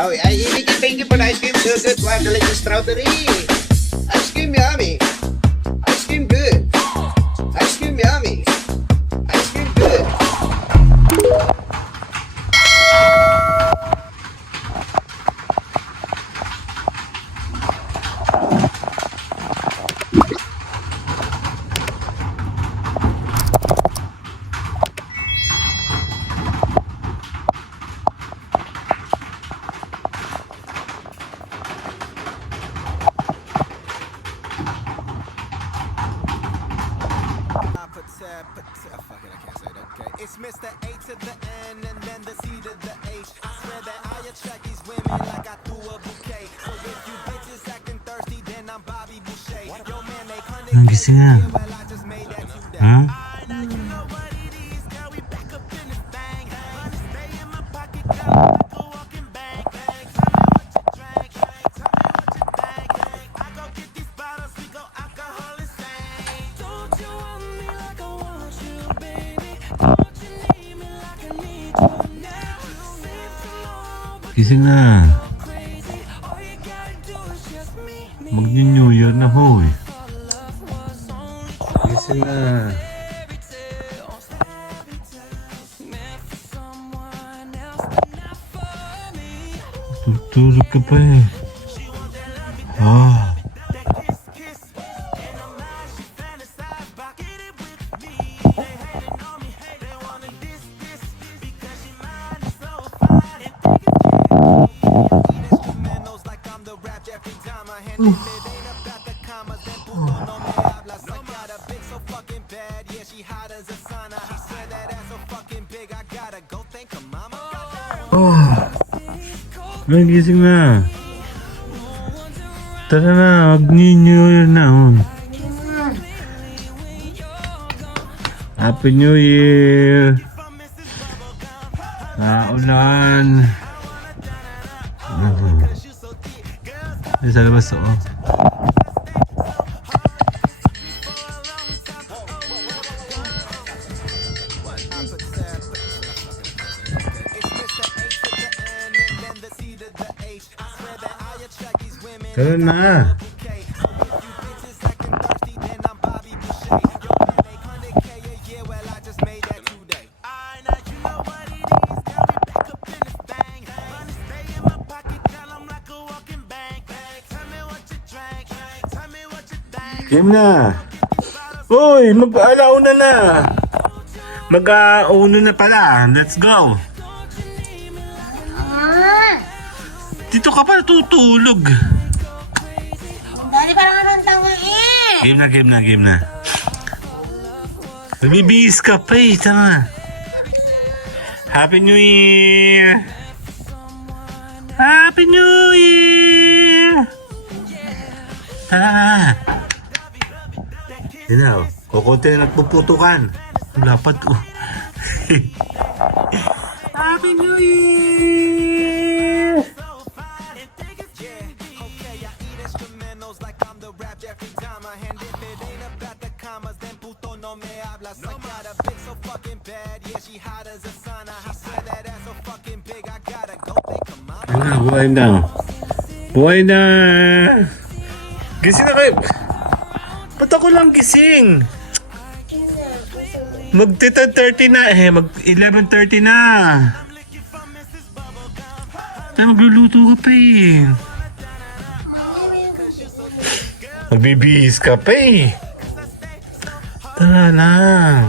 Oh, ay, thank you for the ice cream. So good. Wow, delicious strawberry. Ice cream yummy. Ice cream good. Ice cream yummy. Ice cream good. Fuck it, I can't say that. Okay, it's Mr. A to the N and then the C to the H. I swear that I attract these women like I threw a bouquet. So if you bitches acting thirsty, then I'm Bobby Boucher. Yo man, they hundred Nagising na. well I just made that today. Ha? Now you know what it is, girl. We back up in this thing. Money stay in my pocket, girl. Like a walking bank. Tell me what you drank. Tell me what you think. I go get these bottles, we go alcohol insane. Don't you want me like I want you, baby? Don't you need me like I need you now? Say tomorrow, but Gising na. crazy. All you gotta do is just me. Mag-New Year na ho eh. Gising na. Tutulog ka pa eh. Ah. Oh. Nagising na. Tara na, mag-New Year na. Oh. Happy New Year. Ulan. Ay, sa labas ako. Tara na. Game na. Uy, mag-alauna na. Mag-auno na pala. Let's go. Dito ka pa tutulog. Dali parang anong tango eh. Game na. Nagbibihis ka pa eh. Tara. Happy New Year. Happy New Year. Tara. Yun na, kukunti na nagpuputukan. Dapat ko. Happy New Year! Buhay na. Buhay na. Gising na kayo. Ba't ako lang gising? Mag-10:30 na eh. Mag-11:30 na. Tayo magluluto ka pa eh. Magbibihis ka pa eh. Tara lang.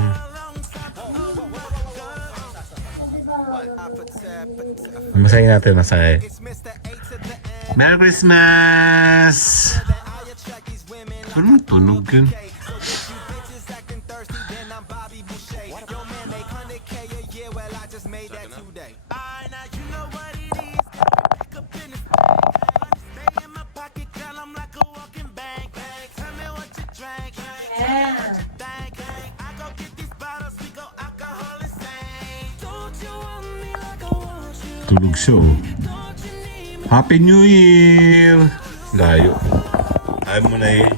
Masaya natin, masaya. Merry Christmas! Anong tunog yun? Tulog siya oh. Happy New Year! Layo. Ayaw mo na eh.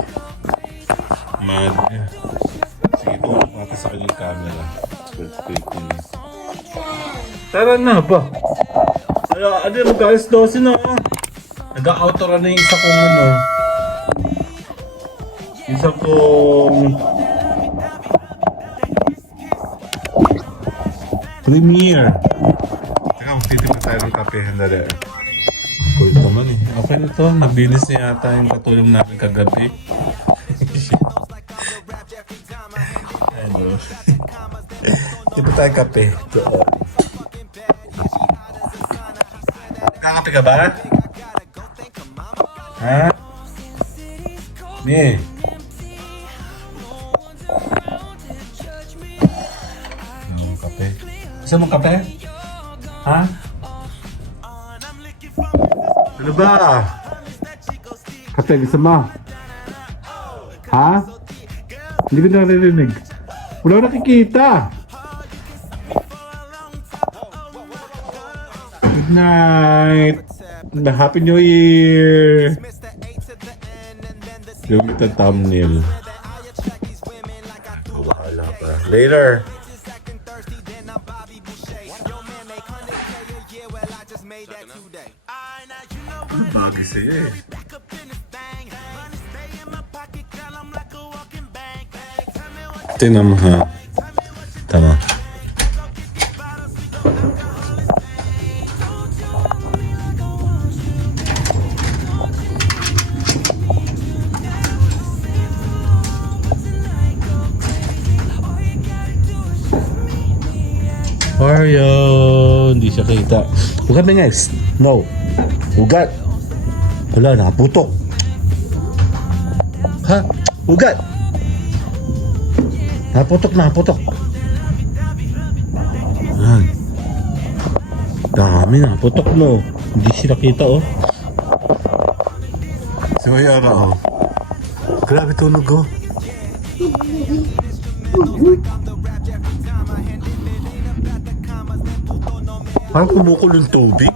Sige po, natin sa kanyang camera. Tara na ba? Ano yung mag-alas 12 na? Nag-outro na yung isa kong ano. Isa kong premiere. Teka, magtitipid tayo ng kape. Handali. Cool naman eh. Okay na to. Nabilis na yata yung katulong natin kagabi. Ano? Tipid tayo kape. Doon. Kakape ka ba? Ha? Ni? Ano kape? Gusto mong kape? Ha? Ano ba? Kape gusto mo? Ha? Hindi ko naririnig. Wala ko nakikita. Good night. Happy New Year. Lumit ang thumbnail. Wala pa. Later. Ano bagay sa'yo eh? Tingnan mo ha. Tama. Mario, hindi siya kita. Ugat na guys. No. Ugat. Wala, nakaputok. Ha? Ugat. Nakaputok. Yan. Dami nakaputok no. Hindi siya kita oh. So yara oh. Grabe tunog oh. Parang kumukulong tubig.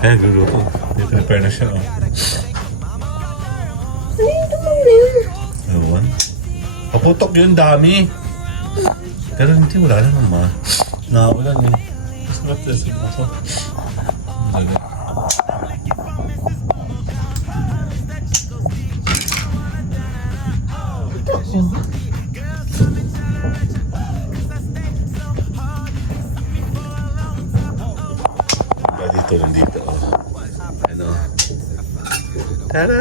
Eh, luluto. Prepare na siya. Oh. Ewan. Paputok yun, dami. Pero hindi, wala na naman. Nakaulan eh. Mas matlasig mo ko. Dali. Nandito oh. Ano? Tada!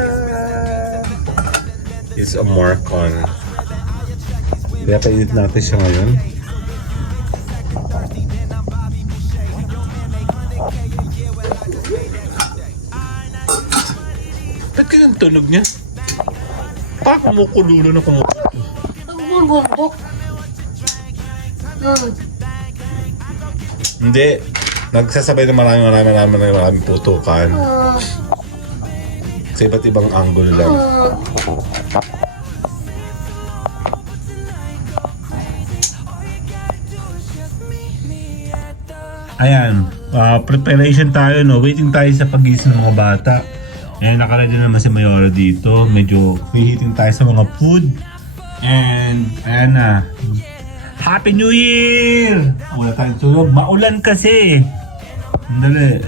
It's a mark on. Kaya painit natin siya ngayon. Ba't ganyan tunog niya? Parang kumukulo na kumukulo. Bundok. Hindi. Nagsasabay na maraming putukan. Sa iba't ibang angle lang. Ayan, preparation tayo no. Waiting tayo sa pagising ng mga bata. Ayan, nakaready naman si Mayora dito. Medyo hihiting tayo sa mga food. And ayan na. Happy New Year! Wala tayong tulog. Maulan kasi. Sandali.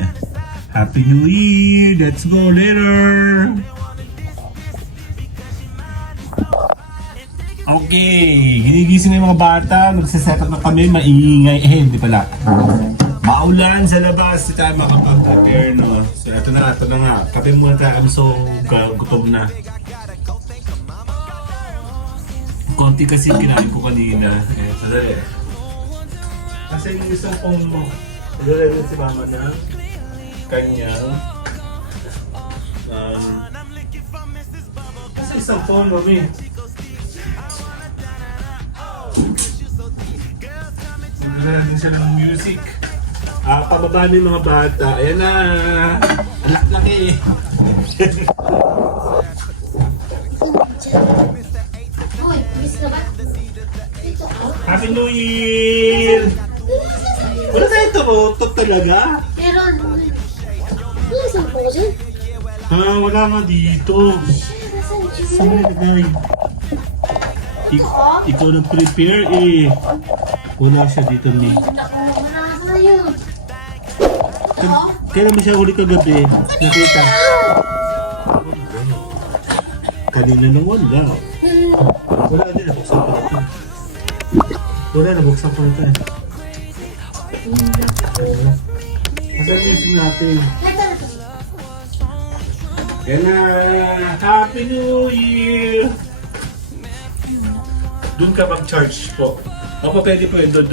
Happy New Year! Let's go later! Okay. Ginigising na yung mga bata. Magsaset up na kami. Maingay. Hindi pala. Maulan sa labas. Hindi tayo makapag-prepare, no? So, ito na nga. Kape muna tayo. I'm so gutom na. Konti kasi kinain ko kanina. Sadali. Kasi yung isang pong nilagay si mama na kanyang kasi isang phone mami. Nilagay din siya ng music. Pababa na yung mga bata. Ayan na. Laki. Happy New Year! Wala tayo turutot talaga? Meron. Wala isang po dyan. Wala nga dito. Saan na nagay? Ikaw nang prepare eh. Wala siya dito ni. Wala na yun. Kailan mo siya huli kagabi? Nakita? Kanina nang wala. Wala din, nabuksan ko na ito. Wala, nabuksan ko na ito eh. Asan yung natin? Yan na! Happy New Year! Doon ka mag-charge po. Opo, pwede po yun. Doon.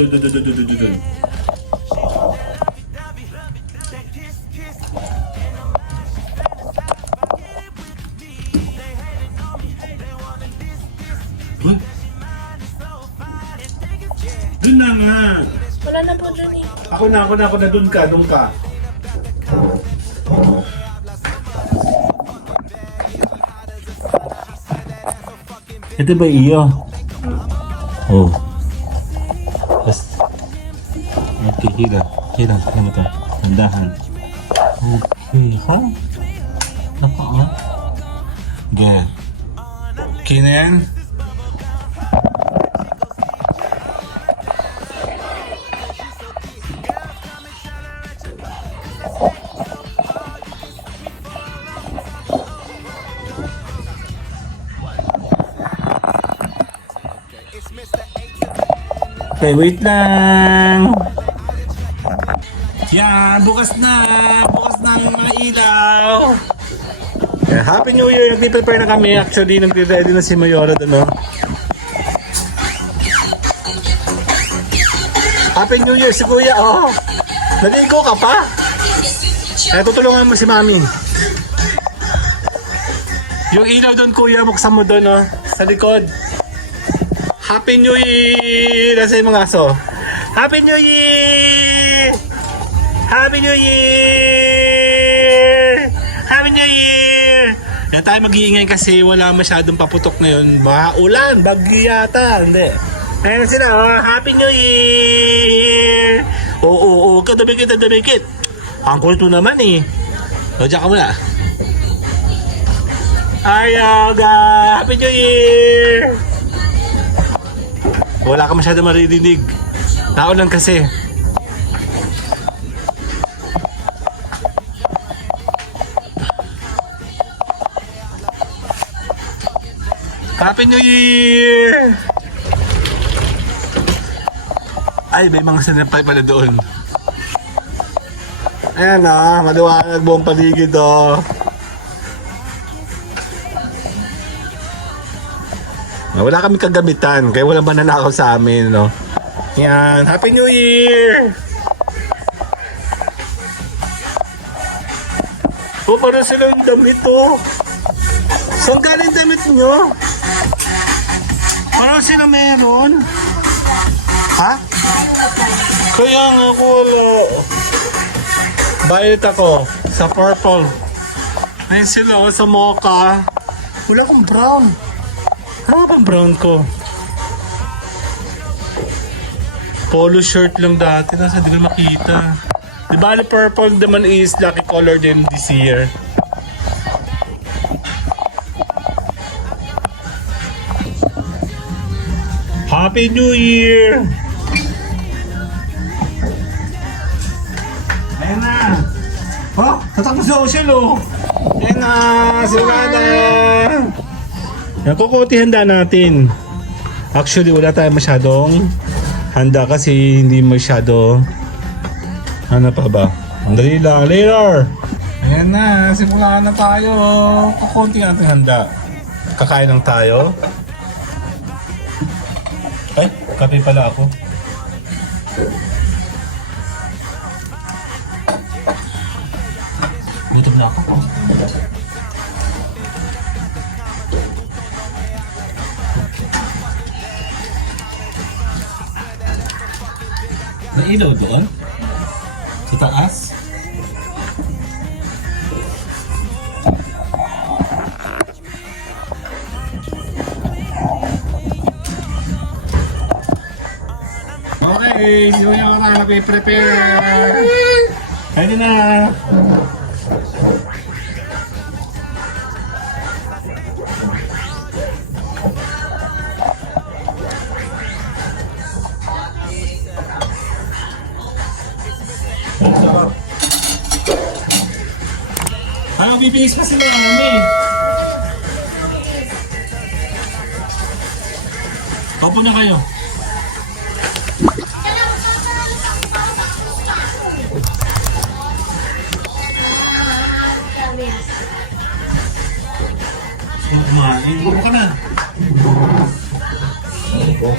Huh? Doon na nga! Wala na po dyan eh. Ako na, doon ka. Ito ba iyo? Oh. Basta. Okay, hila. Ano to? Tandahan. Okay, ha? Naka, ha? Good. Okay na yan? Okay, wait lang. Yan, bukas na ang mga ilaw. Yeah, Happy New Year! Nag-prepare na kami. Actually, nag-ready na si Mayora doon. Happy New Year si Kuya. Oh, naligo ka pa? Tutulungan mo si Mami. Yung ilaw doon, Kuya, buksan mo doon, sa likod. Happy New Year! Nasa yung mga aso? Happy New Year! Happy New Year! Happy New Year! Yan tayo mag-iingay kasi wala masyadong paputok ngayon. Baka ulan, bagyo yata. Hindi. Ayan sila, Happy New Year! Oo, kadumikit. Ang kulto naman eh. O, dyan ka muna. Ayaga! Happy New Year! Wala ka masyado maririnig. Naulan kasi. Happy New Year! Ay, may mga sinapay pala doon. Ayan maliwanag buong paligid Wala kami kagamitan, kaya wala mananakaw sa amin, Yan, Happy New Year! Parang sila yung damit, Saan galing damit nyo? Parang sila meron. Ha? Kaya nga ako wala. Violet ako, sa purple. Ayun sila, sa mocha. Wala akong brown. Ano bang brown ko? Polo shirt lang dati. Nasa hindi ko makita. Di ba purple naman is lucky color din this year. Happy New Year! Ayan na! Tatakbo sa social Ayan na! Simula Nakukuti handa natin. Actually, wala tayong masyadong handa kasi hindi masyado. Ano pa ba? Ang dali lang. Later! Ayan na. Simulaan na tayo. Kukunti natin handa. Kakain lang tayo. Ay, kape pala ako. Gutom na ako. Nailaw doon? Sa taas? Okay, so yung mga prepare. Pwede na. magbibihis pa sila mami. Opo na kayo. Kumain. Opo ka na. Opo.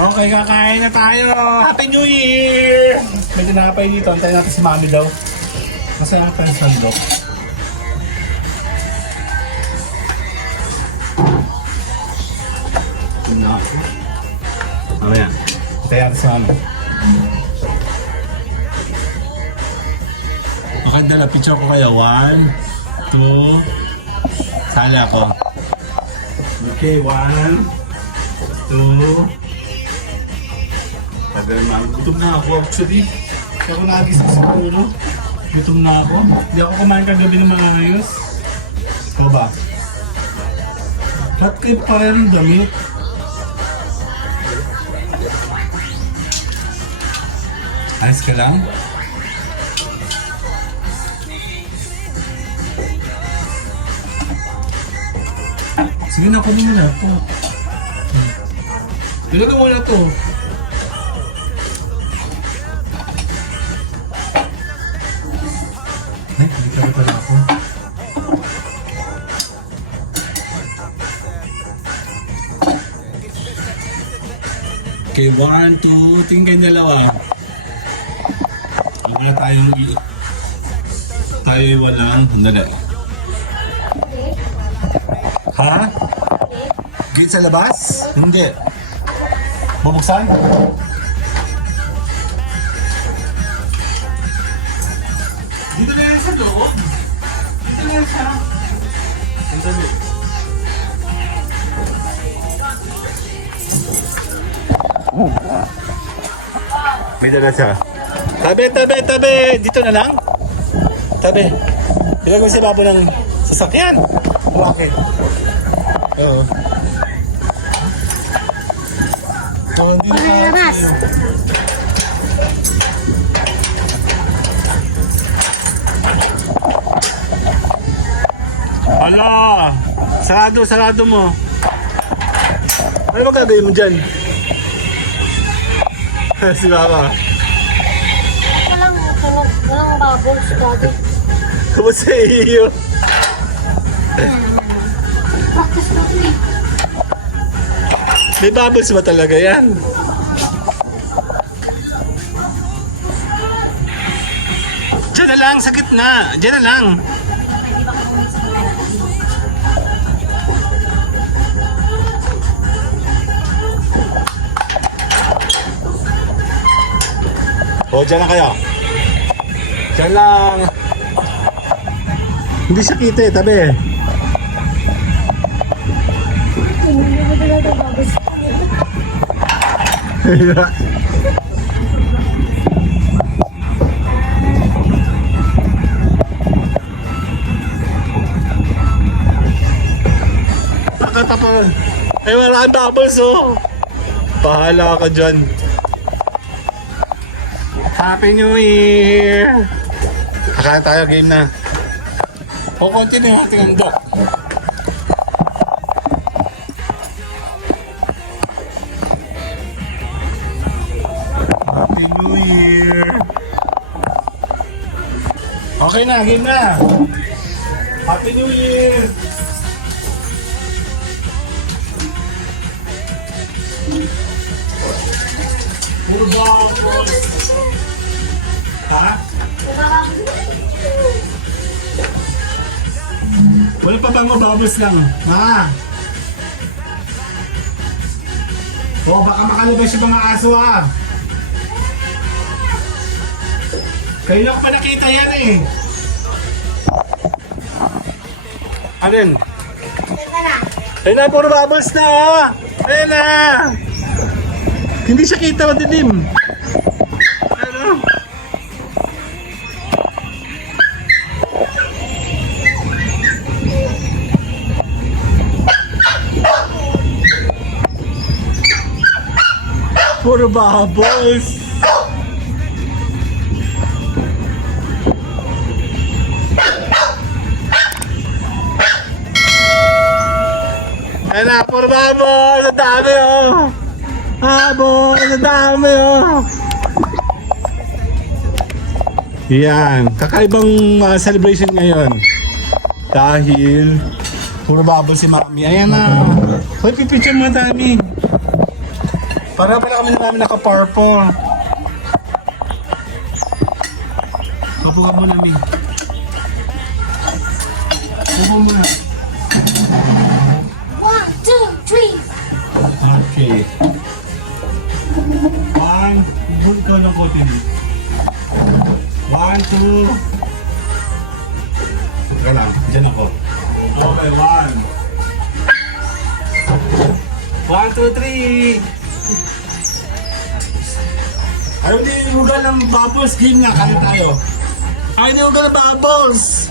Okay, kakain na tayo. Happy New Year! May tinapay dito. Antayin natin si Mami daw. Masaya pa yung sandok. Mamaya. Antayin natin si Mami. Okay, dala. Picture ko kayo. 1, 2. Sala ko. Okay, 1, 2. Tagal man. Gutom na ako actually. Kaya ako nagising sa ulo. Gutom na ako. Hindi ako kumain kagabi ng mga ayos. Ikaw ba? Ba't kayo pa rin ang damit? Ayos ka lang? Sige na, kunin mo na ito. Ilagay mo na ito. Ay, hindi ka ba pala ako? Okay, 1, 2, tingin kayong dalawa. Wala tayong tayo walang handala. Ha? Gate sa labas? Hindi. Bubuksan? Dito na yan sa loob. Dito na yan siya. Ang dali. May dala siya. Tabi, tabi, tabi! Dito na lang? Tabi. Ilagay mo sa babo ng sasakyan. Bakit? Oo. Oh, hindi na. Hala! Sarado, sarado mo. Ano ba gagawin mo dyan? Si Mama. Walang bubbles, daddy. Kamusta iyo? Practice na ito eh. May bubbles ba talaga yan? Diyan na lang, sa gitna. Diyan na lang. O, dyan lang kayo. Dyan lang. Hindi siya kita eh, tabi. Hindi mo talaga bubbles. Nakatapon. Ay, wala kang bubbles oh. Bahala ka dyan. Happy New Year! Kakain tayo, game na. O, konti na yung ating handok. Happy New Year! Okay na, game na! Happy New Year! Puro bubbles! Ha? Wala pa bang mababos lang? Ha? O, baka makalabas yung mga aso ha? Kayo lang pa nakita yan eh. Alin? Ayun na, puro bubbles na ha? Ayun na! Hindi siya kita, madilim. Ano? Puro bubbles. Ayan na, puro bubbles. Ang dami oh. Bubbles, ang dami oh. Yan, kakaibang celebration ngayon. Dahil puro bubbles si Mami. Ayan na. Hoy, pipicture mo dami. Para pala kami namin naka-purple. Kapuka mo namin. Kapuka mo na. 1, 2, 3. Okay. One. Bulit ko ng kote mo. 1, 2. Teka lang. Diyan ako. Okay, 1, 2, 3. Ayaw nilugal ng bubbles. Game nga, kaya tayo. Ayaw nilugal ng bubbles.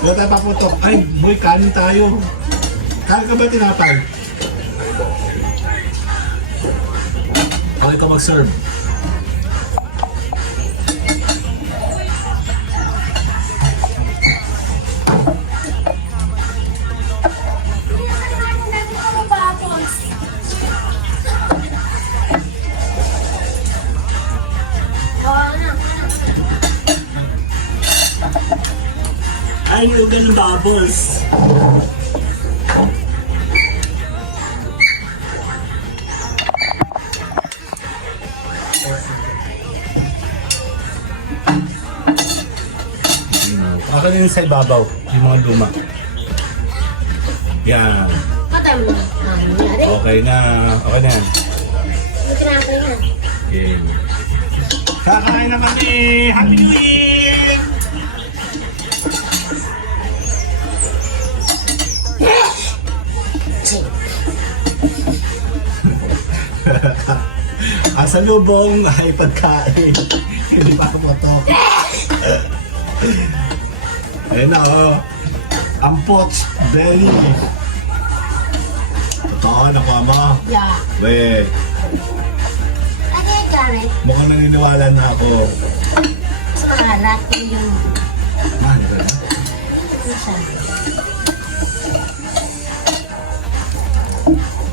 Wala tayo paputok. Ay, boy, kanin tayo. Kanin ka ba tinapay? Okay ka mag-serve. Ay, nilugan ng bubbles. Akin yung sa ibabaw, yung mga luma. Yan. Patay mo na. Nangyari. Okay na. Okay na yan. Hindi kinakay na. Okay. Kakain na kami! Happy New Year! Asa lubong ay pagkain. Hindi pa ako to. Ayun na oh. Ang poch belly. Totoo na ko mo. Yeah. We, Ano yung Karen? mukhang naniniwala na ako. Mas mahalat yung Man, ba na? ano siya.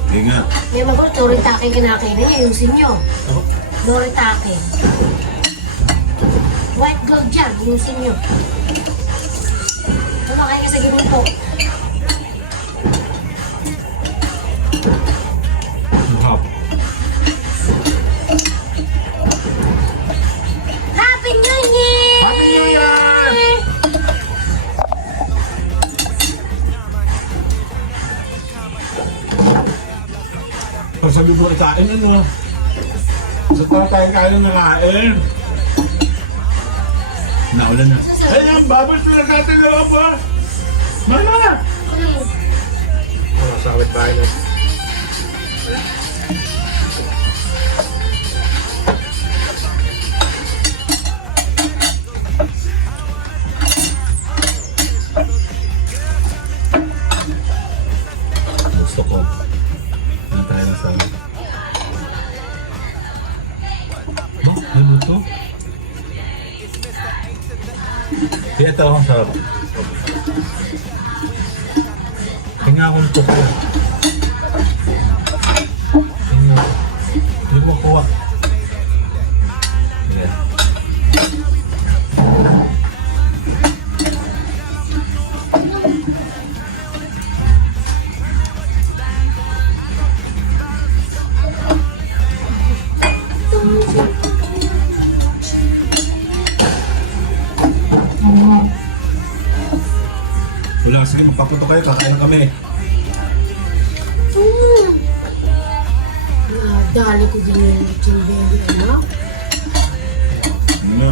Hindi nga. May mga Doritake kinakain na niya, yung sinyo. Oh, Doritake. White gold dyan, yung sinyo. Kumakain ka sa ginuto. ang hap. Happy New Year! Happy New Year! Sabi ko kain ano? Sa tayo na kain. Naulan na. Ay, ang bubbles na natin loob ah! Mana! Sakit tayo na. Gusto ko. Ano tayo na sa... Huh? Ano to? Ito, ang sarap. Kanya akong tuko. Hindi mo makuha. Ayan. Wala, sige, magpaputo kayo, kakain na kami. Dali ko din yung chimbeli, ano? Ano?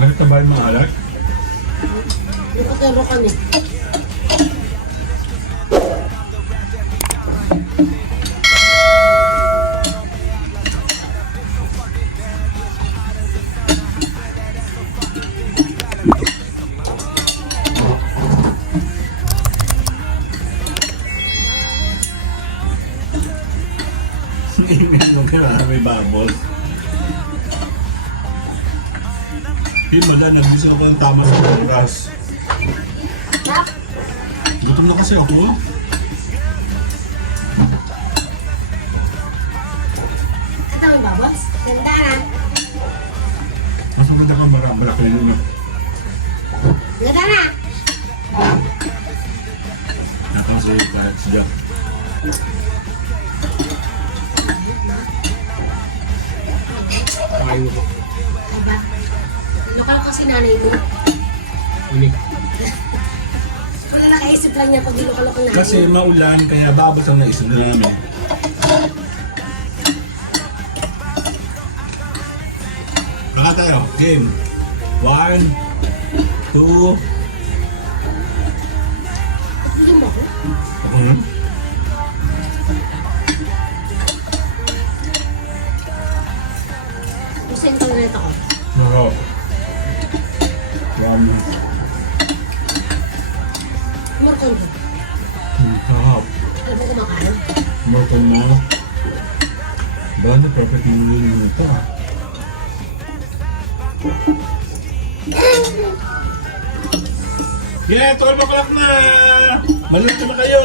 Bakit na ba yung mga alat? Nakatero kami. ingay nung kailangan may bubbles. Hindi mo lang, nag-isip ako ng tama sa oras. Nak, Gutom na kasi ako. kata mo ba, boss? Ganda na. Mas maganda kang malaki yun. Ganda na. Napasa'yo kahit siya. Pakain mo po. Diba? Lokal kasi nanay mo. Unik. Wala nakaisip lang niya pag lokal-lokal nanay. Kasi maulan, kaya babas ang naisip na namin. Baka tayo, game. 1, 2, Hindi mo ako. ako nga. Gusto ko ulit ako. Sarap. Yummy. Morton ko. Sarap. Alam mo kumakain? Morton mo. Ba, na perfect mo nilin mo ito ah. Yeah, 12 o'clock na! Maluto na kayo!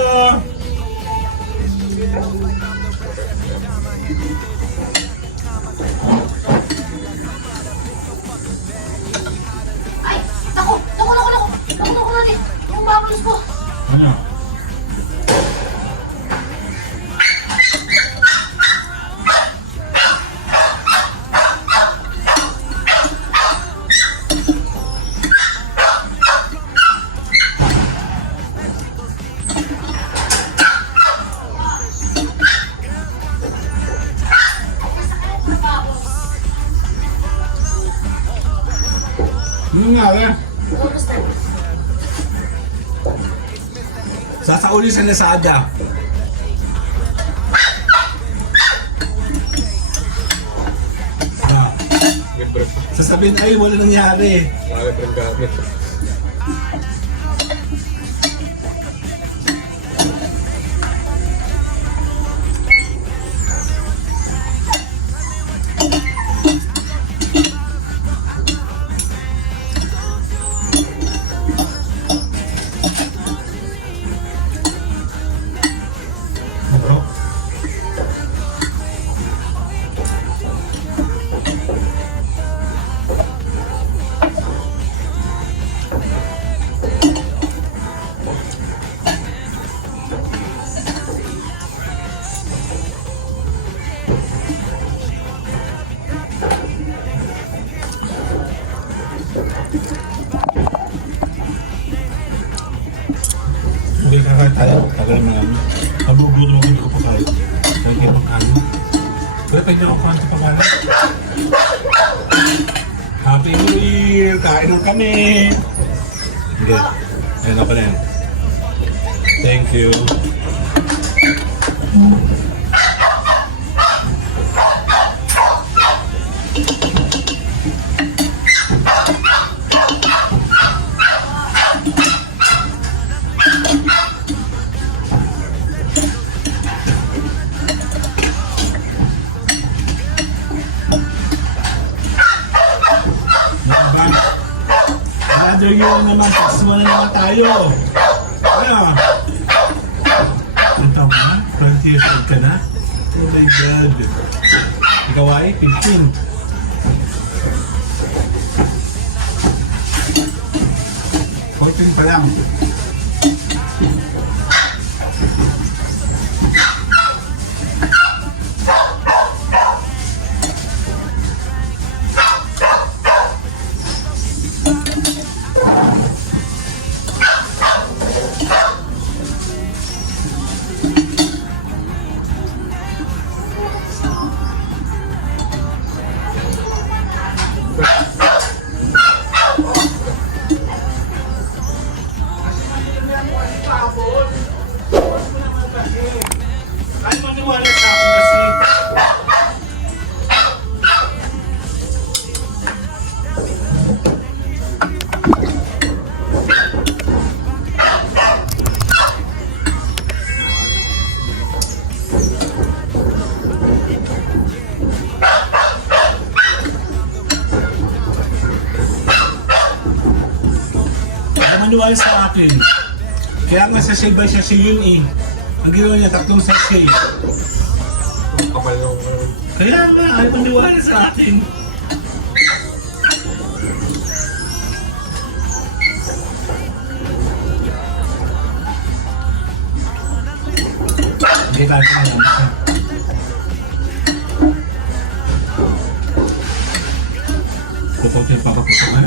Ay! Naku natin! Yung bubbles ko! Ano? Ano nangyari? Bubbles na. Sasauli sa Lazada. Ah, Libre. sasabihin ay wala nangyari. Libre gamit. Bro. Hindi kakain tayo. Tagal na namin. Nabubulo naman hindi ko pa kahit. Dahil kayo pang ano. Pero pwede ako kain sa pagkain. Happy New Year! Kain na kami! Hindi. Ayan ako na yan. Thank you. Another year naman, tax mo na naman tayo. Ano? Ang taon ka na? 20 years old ka na? Oh my God. Ikaw ay 15. 14 pa lang. Ay, maniwala sa akin kasi. maniwala sa akin. Kaya nga sachet by sachet yun eh. Ang ginawa niya, 3 sachet. Kapal yung... Kaya nga, ayaw maniwala sa akin. Hindi ka ito naman. Pupot yung papaputok na.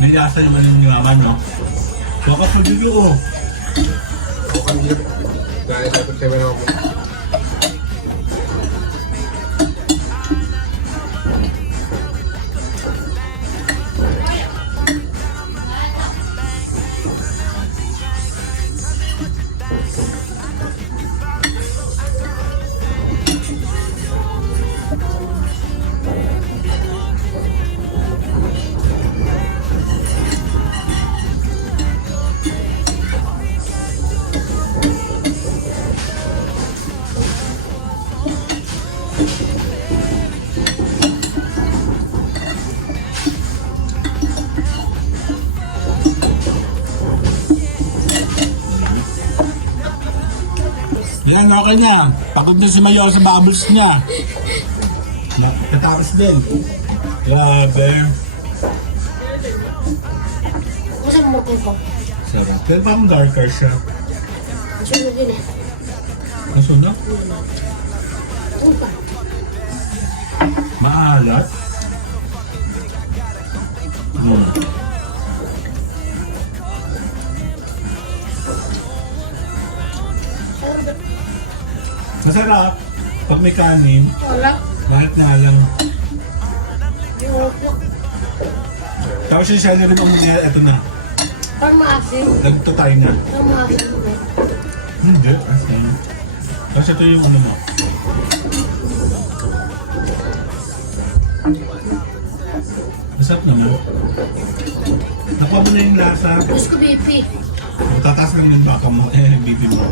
Nilasa naman yung laman, no? Baka pa dito, oh. Dahil dapat tayo na ako. Yan, okay na. Pagod na si Mayor sa bubbles niya. Katapos din. Grabe. Masarap mo ko. Sarap. Pero parang darker siya. Sunod din eh. Nasunog? Ano pa? Maalat. Masarap. Pag may kanin, Wala. kahit nga lang. Yung Tapos yung siya rin ang mga ito na. parang maasim. Nagtutay na. Parang maasim. Hindi. Kasi ito yung ano mo. Masarap naman. Nakuha mo na yung lasa. Gusto ko BP. Tataas lang yung baka mo, BP mo.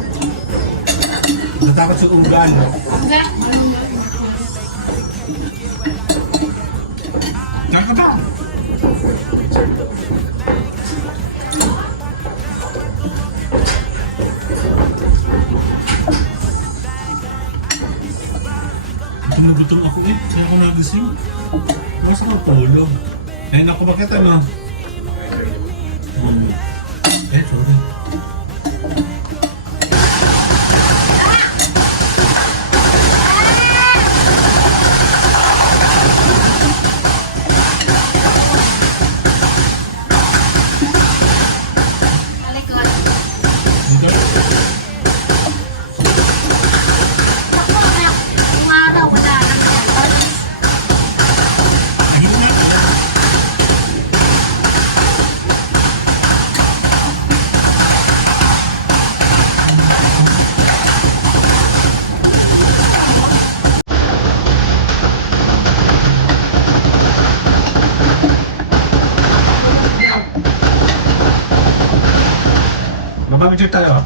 Natatakot sa ugan. Hangga. Nakaka. Gutom na gutom ako eh. Kaya ako nagising. Masa ko tulog. Eh naku, bakit ano? Sorry. Alikot. Okay. Ako, anak. Umaraw, wala lang yan. Ayun na. Mapapicture tayo.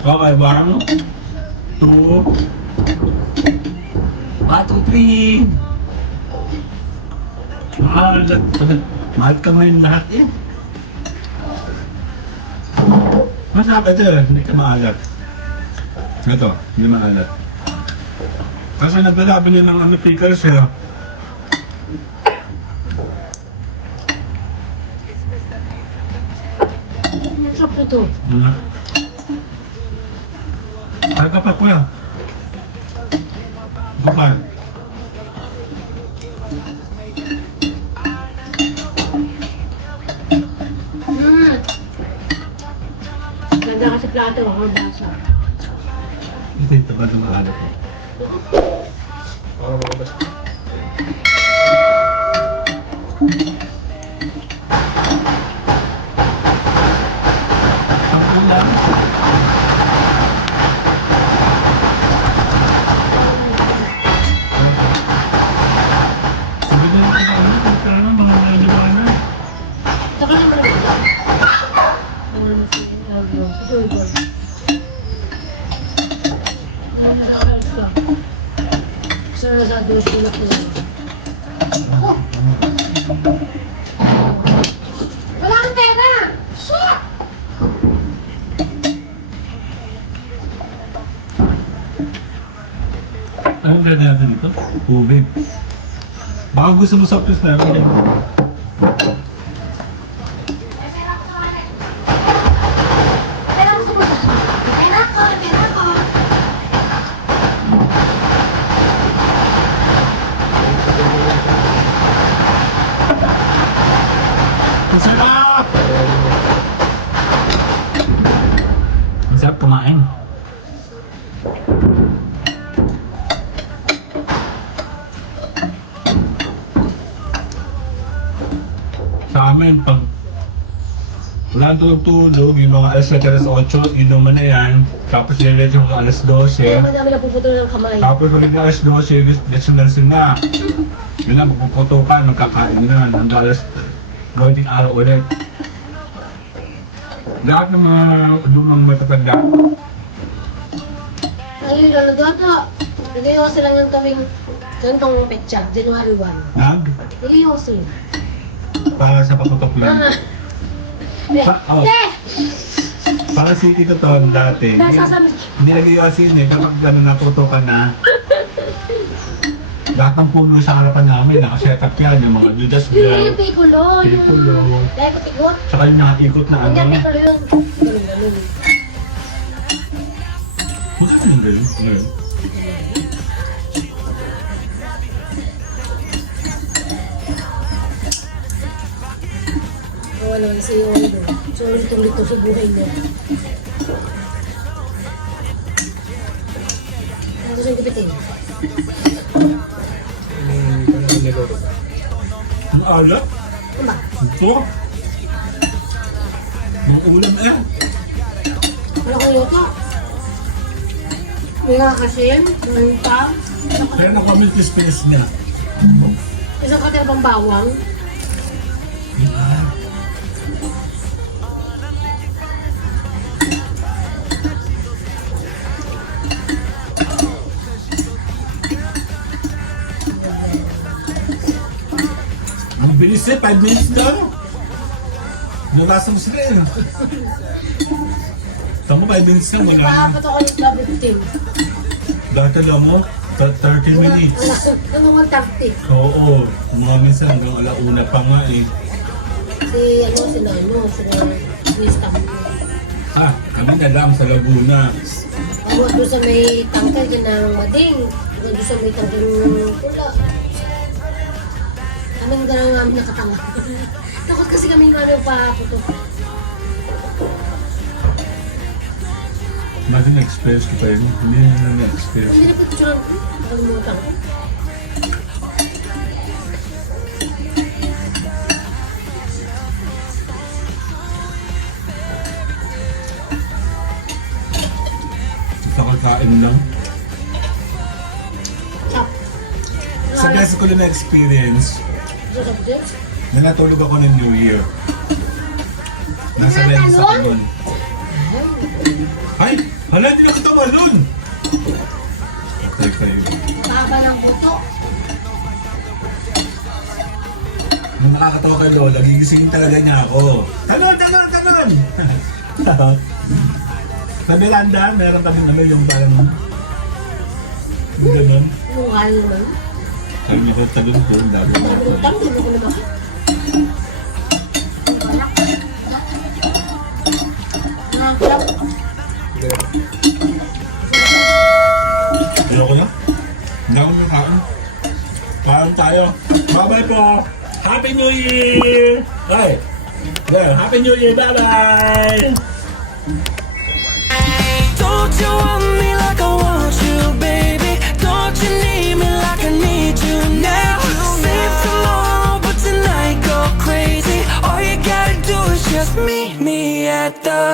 Okay, barang 2 1, 2, 3 Mahal ka ngayon lahat eh. Masarap ito eh, hindi ka maalat. Ito, hindi maalat. Kasi nagdalabi niya ng ano pickles eh. Ang sarap ito. Ay ka pa kuya. Kapal. Ganda kasi plato. Ang basa. Ito yung tabad ng maalat mo. Para malabas. Ang ulam. Sabi na yung ano, kung ano, mga naliwanag. Saka naman ang ulam. Ano naman siya? Ito, ito. ka. Sa dos ko na pula. Oh! Wala kang pera! Shit! Anong ganda natin dito? Tubig. Baka gusto mo sa plus namin. Pera ko! Pera ko! Pera ko! Ang sarap! Ang sarap kumain. Sa amin, pag wala tulog, yung mga alas 7, alas 8, inom mo na yan. Tapos nilet yung alas 12. Kaya madami na puputol ng kamay. Tapos pag yung alas 12, desyon na. Yun lang, magpuputukan, magkakain na. Hanggang alas gawin araw ulit. Lahat ng mga lumang matatanda, Ay, lalo data. Nag-iose lang yung kaming gantong petsa, January 1. Nag-iose. para sa paputok lang. Oh. Para si Tito Ton dati, hindi nag-iwasin eh, kapag gano'n natutukan na, lahat ng puno sa harapan namin, nakaset up yan, yung mga Judas Hindi Bell, yung pikulo. Piccolo, Dahil ko pikot. tsaka yung nakaikot na ano. Hindi yung pikulo yung ganun-ganun. Magkano yung ganun? Ganun. Wala na si Ondo. So, litong-lito sa buhay niya. Ano gusto yung gupitin? Ang alak? Ano ba? Ito? Mga ulam eh. Wala kang yuta. May kakasim, may pang, Kaya nakuha mo yung crispiness niya. isang katira pang bawang. Ang bilis eh, 5 minutes na. Nalasa mo sila eh. Tama 5 minutes na, wala na. Paapat ako ng club 15. Dati lang mo, 30 minutes. Ano 130? Oo, mga minsan hanggang alauna pa nga eh. Sila wisdom. Ah, kami na lang sa Laguna. Ako doon sa may tangkal, ginarang mading. Ako doon sa may tangkal pula. Anong gano'n namin nakatanga? Takot kasi kami nga rin paputok. Imagine na-experience ko pa yun. Hindi na na-experience. Hindi na picturean ko. Nakalimutan ko. Sa kakain lang. Chop. Sa beses ko lang na-experience, Sa subjects? na natulog ako ng New Year. Nasa Hindi lens na ako talon? nun. Ay! Hala, hindi na kita malun! Okay kayo. Baba ng buto. Nung nakakatawa kay Lola, gigisingin talaga niya ako. Talon! Talon! Talon! Sa Miranda, meron kami ano yung parang... Yung ganun. Mukha naman. Sabi niya, talon ko, lagi mo ako. Nakalimutan, hindi mo ko na bakit. Nakakilap. Ayoko na. Hindi ako nakain. Parang tayo. Bye-bye po! Happy New Year! Ay! Yeah, Happy New Year! Bye-bye! Don't you want me like I want you, baby? Don't you need me like I need you now? Save tomorrow, but tonight go crazy. All you gotta do is just meet me at the